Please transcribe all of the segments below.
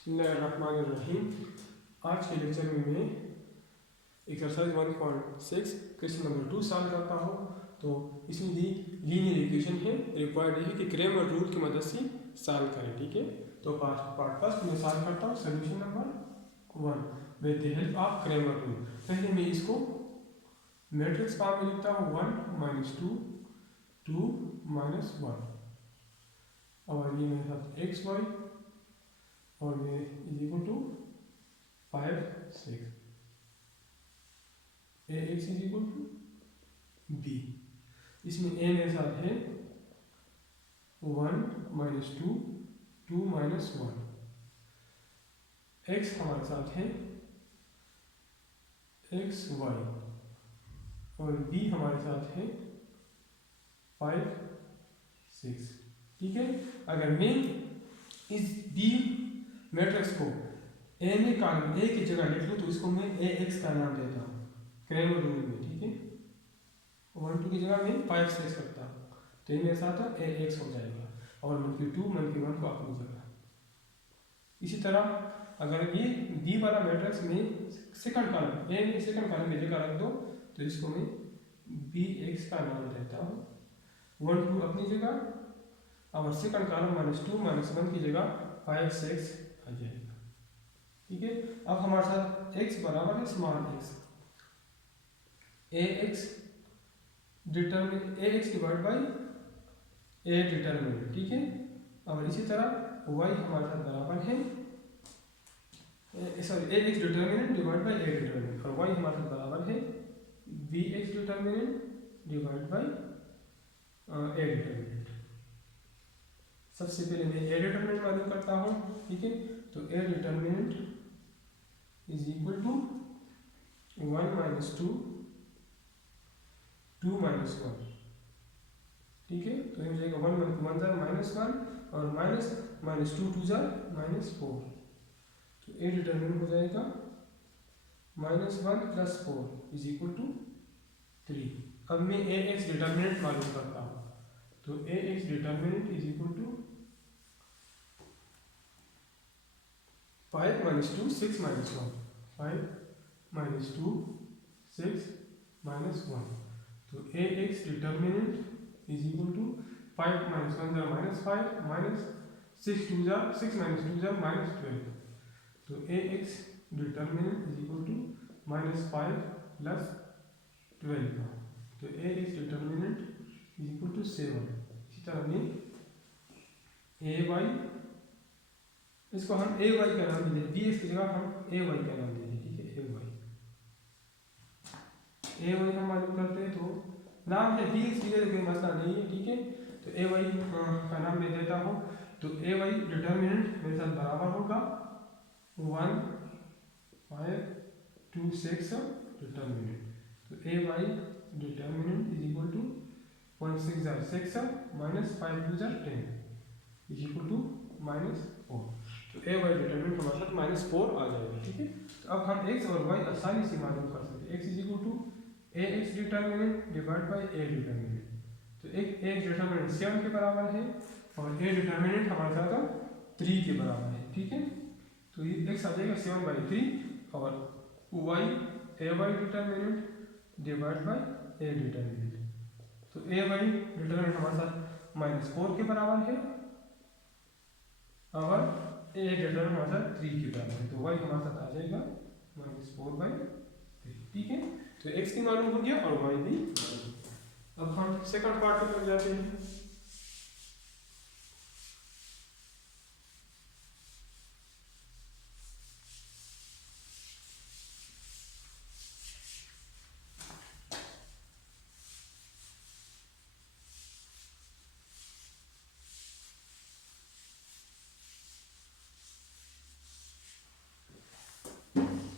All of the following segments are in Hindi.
बिस्मिल्लाहिर्रहमानिर्रहीम। आज के लेक्चर में मैं एक्सरसाइज 1.6 क्वेश्चन नंबर 2 सॉल्व करता हूँ। तो इसमें दी लीनियर इक्वेशन है, रिक्वायर्ड है कि क्रैमर रूल की मदद से सॉल्व करें। ठीक है, तो पार्ट फर्स्ट मैं सॉल्व करता हूँ solution number 1 with the help of Cramer rule. पहले मैं इसको मैट्रिक्स फॉर्म में लिखता हूँ 1 - 2 2 - 1 और ये मेरे साथ एक्स वाई और ये is equal to 5 6 A X is equal to B. इसमें ए मेरे साथ है 1 - 2 2 - 1, एक्स हमारे साथ है एक्स वाई और बी हमारे साथ है 5 6। ठीक है, अगर मैं इस बी मैट्रिक्स को ए में कॉलम ए की जगह लिख लूँ तो इसको मैं ए एक्स का नाम देता हूँ क्रैमर रूल में। ठीक है, 1 2 की जगह मैं 5 6 करता हूँ तो ये मेरे साथ ए एक्स हो जाएगा और -2 -1 को अपनी जगह। इसी तरह अगर ये बी वाला मैट्रिक्स में सेकंड कॉलम ए में सेकंड कॉलम में जगह रख दो तो इसको मैं बी एक्स का नाम देता हूँ, 1 2 अपनी जगह और सेकंड कॉलम -2 -1 की जगह 5 6 आ जाएगा। ठीक है, अब हमारे साथ x बराबर है small x, A x determinant A x divide by A determinant. ठीक है, और इसी तरह y हमारे साथ बराबर है sorry A x determinant divide by A determinant और y हमारे साथ बराबर है B X determinant divide by A determinant. सबसे पहले मैं ए डिटरमिनेंट मालूम करता हूँ। ठीक है, तो A determinant is equal to 1 - 2 2 - 1। ठीक है, तो ये हो जाएगा 1 1 -1 और -2 2 -4। तो ए डिटरमिनेंट हो जाएगा -1 + 4 इज इक्वल टू 3। अब मैं ए एक्स डिटरमिनेंट मालूम करता हूँ, तो A x determinant is equal to 5 - 2 6 - 1 5 - 2 6 - 1। तो A x determinant is equal to 5 - 1 -5 -6 2 6 - 2 -12। तो A x determinant is equal to -5 + 12 का, तो A x determinant is equal to 7। इसी तरह में ए वाई, इसको हम ए वाई का नाम दे दें, बी एक्स की जगह हम ए वाई का नाम दे दें। ठीक है, ए वाई हम मालूम करते हैं तो नाम है बी एक्स की जगह कोई मसला नहीं है। ठीक है, तो ए वाई का नाम ले देता हूँ। तो ए वाई डिटरमिनेंट मेरे साथ बराबर होगा 1 5 2 6 डिटरमिनेंट। तो A Y determinant is equal to 1 6 6 -5 2 10 is equal to -4। तो ए वाई डिटरमिनेंट हमारे साथ -4 आ जाएगा। ठीक है, तो अब हम एक्स और वाई आसानी से मालूम कर सकते हैं। X is equal to A x determinant divide by A determinant. तो एक एक्स डिटरमिनेंट 7 के बराबर है और ए डिटरमिनेंट हमारे साथ 3 के बराबर है। ठीक है, तो ये एक्स आ जाएगा 7/3 और Y A Y determinant divide by A determinant. तो ए वाई डिटरमिनेंट हमारे साथ -4 के बराबर है और ए डिटरमिनेंट हमारे साथ 3 के बराबर है, तो वाई हमारे साथ आ जाएगा -4/3। ठीक है, तो एक्स की मालूम हो गया और वाई भी। अब हम सेकंड पार्ट में जाते हैं।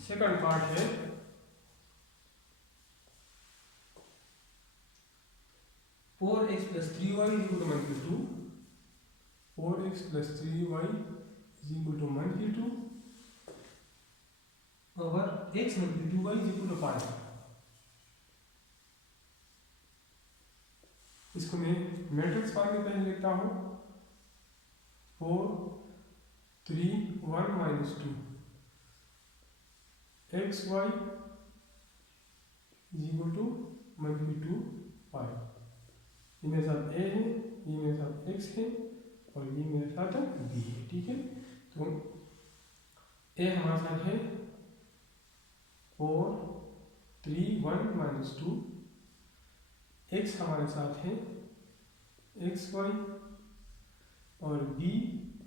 सेकंड पार्ट है 4x + 3y = -2 4x + 3y = -2 और x - 2y = 5। इसको मैं मैट्रिक्स फॉर्म में पहले लिखता हूँ 4 3 1 minus 2 X Y is equal to multiply 2 5। ये मेरे साथ ए है, ये मेरे साथ एक्स है और ये मेरे साथ बी है। ठीक है, तो ए हमारे साथ है 4 3 1 माइनस 2, एक्स हमारे साथ है एक्स वाई और B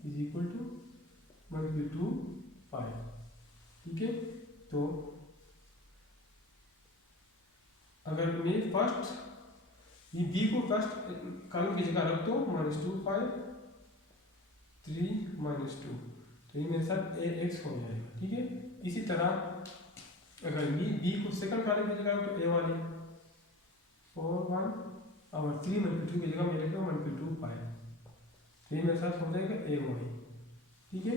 is equal to multiply 2 5। ठीक है, तो अगर मैं फर्स्ट ये बी को फर्स्ट कॉलम की जगह रख दो माइनस 2 5 3 माइनस 2, तो ये मेरे साथ ए एक्स हो जाएगा। ठीक है, इसी तरह अगर बी को सेकंड कॉलम की जगह तो ए वाले 4 1 और 3 मल्टीप्लाई 2 की जगह मैं लिखूँ मल्टीप्लाई 2 5, तो ये मेरे साथ हो जाएगा ए वाई। ठीक है,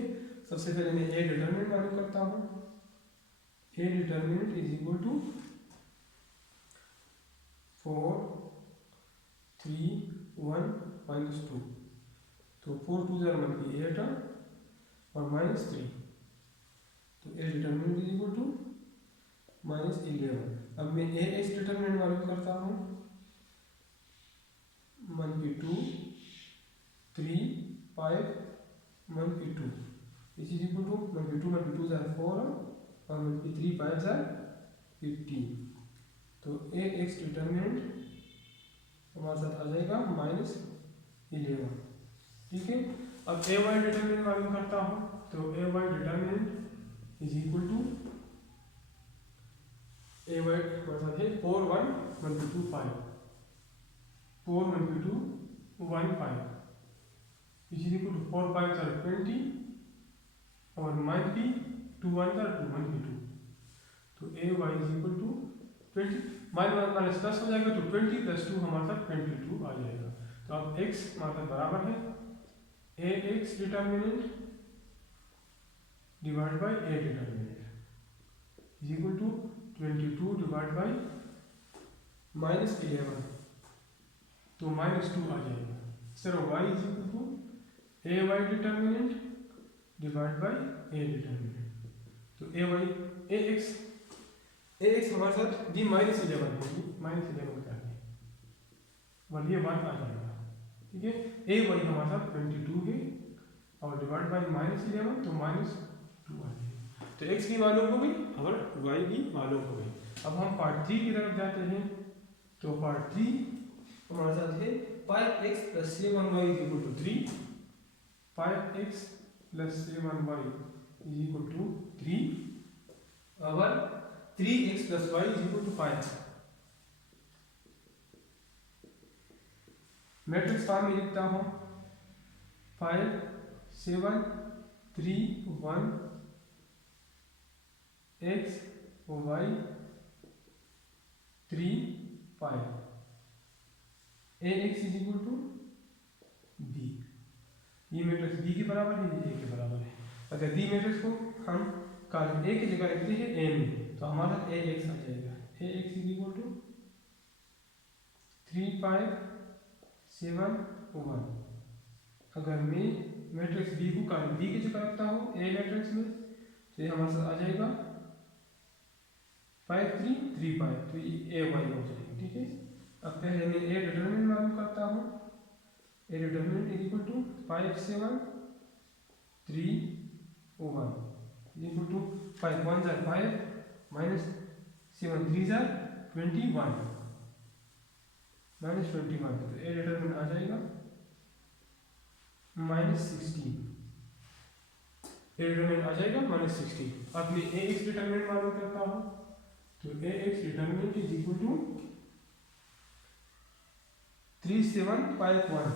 सबसे पहले मैं ए डिटरमिनेंट मालूम करता हूँ। A determinant is equal to 4 3 1 minus 2, तो 4 2 ज़र मल्टी 8 और माइनस 3, तो A determinant is equal to minus 11। अब मैं ए एक्स डिटरमिनेंट मालूम करता हूँ, multi 2 3 5 multi 2 is equal to multi 2 ज़र 4 और मल्टी 3 5 ज़र 15, तो ए एक्स डिटरमिनेंट हमारे साथ आ जाएगा माइनस 11। ठीक है, अब ए वाई डिटरमिनेंट मालूम करता हूँ, तो A Y determinant is equal to A Y हमारे साथ है 4 1 multi 2 5 4 multi 2 1 5 is equal to 4 5 ज़र 20 और मल्टी 2 1 ज़र 2 मल्टी 2, तो A Y is equal to 20 minus plus हो जाएगा, तो 20 प्लस 2 हमारे साथ 22 आ जाएगा। तो अब x हमारे साथ बराबर है A x determinant divide by A determinant is equal to 22 divide by minus 11, तो माइनस 2 आ जाएगा। इस तरह y is equal to A Y determinant divide by A determinant, तो ए वाई ए एक्स हमारे साथ दी माइनस 11 है, माइनस 11 कर दिए और ये 1 आ जाएगा। ठीक है, ए वाई हमारे साथ 22 है और डिवाइड बाई माइनस 11, तो माइनस 2 आ जाएगा। तो एक्स भी मालूम हो गई और वाई भी मालूम हो गई। अब हम पार्ट 3 की तरफ जाते हैं, तो पार्ट 3 हमारे साथ है 5x plus 7y is equal to 3, 5x plus 7y is equal to 3 और 3x plus y is equal to 5। Matrix form में लिखता हूँ 5 7 3 1 x y 3 5 A X is equal to B. ये मैट्रिक्स बी के बराबर है, ये ए के बराबर है। अगर बी मैट्रिक्स को हम कॉलम ए की जगह रखते हैं ए में, तो हमारा ए एक्स आ जाएगा। ए एक्स इज इक्वल टू 3 5 7 1। अगर मैं मैट्रिक्स बी को कॉलम बी की जगह रखता हूँ ए मैट्रिक्स में, तो ये हमारे साथ आ जाएगा 5 3 3 5, तो ये ए वाई हो जाएगा। ठीक है, अब पहले मैं ए डिटरमिनेंट मालूम करता हूँ। A determinant is equal to 5 7 3 1 is equal to 5 1 ज़र 5 माइनस 7 3 ज़र 21 माइनस 21, तो ए डिटरमिनेंट आ जाएगा माइनस 16। ए डिटरमिनेंट आ जाएगा माइनस 16। अब मैं ए एक्स डिटरमिनेंट मालूम करता हूँ, तो A x determinant is equal to 3 7 5 1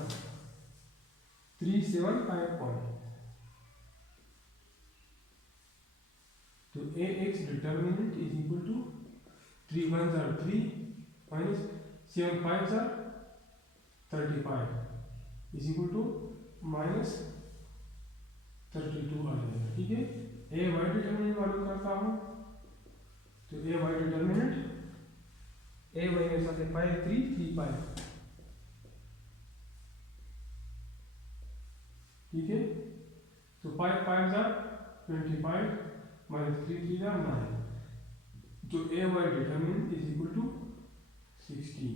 3 7 5 1, तो A x determinant is equal to 3 1 ज़र 3 माइनस 7 5 ज़र 35 इज इक्वल टू माइनस 32 आ जाएगा। ठीक है, ए वाई डिटरमिनेंट मालूम करता हूँ, तो A Y determinant A Y मेरे साथ है 5 3 3 5। ठीक है, तो 5 5 ज़ा 25 माइनस 3 3 ज़ा 9। तो A Y determinant is equal to 16।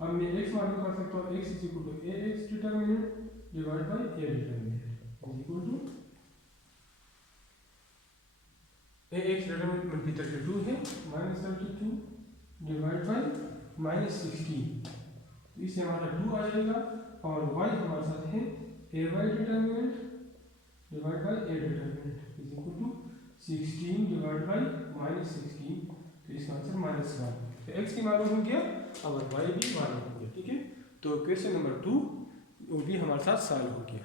अब मैं x मालूम कर सकता हूँ, x is equal to A x determinant divide by A determinant is equal to A x determinant भी 32 है, माइनस 32 डिवाइड बाई माइनस 16, तो इससे हमारा 2 आ जाएगा। और y हमारे साथ है A Y determinant divide by A determinant is equal to 16 divide by minus 16, तो इसका आंसर -1। तो x की मालूम हो गया और y भी मालूम हो गया। ठीक है, तो क्वेश्चन नंबर 2 वो भी हमारे साथ सॉल्व हो गया।